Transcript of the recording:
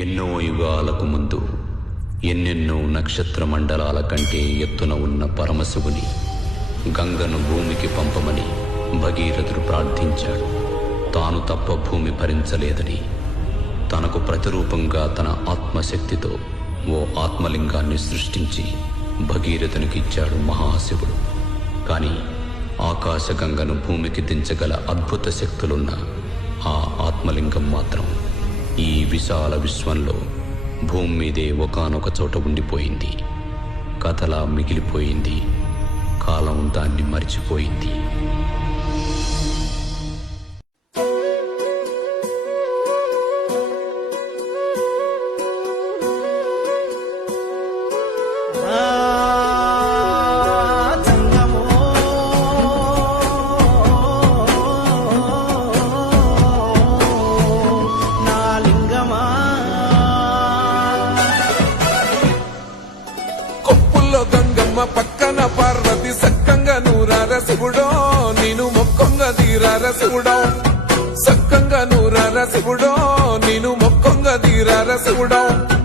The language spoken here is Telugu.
ఎన్నో యుగాలకు ముందు ఎన్నెన్నో నక్షత్ర మండలాల కంటే ఎత్తున ఉన్న పరమశివుని గంగను భూమికి పంపమని భగీరథుడు ప్రార్థించాడు. తాను తప్ప భూమి భరించలేదని తనకు ప్రతిరూపంగా తన ఆత్మశక్తితో ఓ ఆత్మలింగాన్ని సృష్టించి భగీరథునికి ఇచ్చాడు మహాశివుడు. కానీ ఆకాశగంగను భూమికి దించగల అద్భుత శక్తులున్న ఆ ఆత్మలింగం మాత్రం ఈ విశాల విశ్వంలో భూమి మీదే ఒకానొక చోట ఉండిపోయింది. కథలా మిగిలిపోయింది. కాలం దాన్ని మరిచిపోయింది. పక్కన పార్వతి సక్కంగా నూరార శివుడో, నేను మొక్కంగా తీరార శివుడో. సక్కంగా నూరార శివుడో, నేను మొక్కంగా తీరార శివుడో.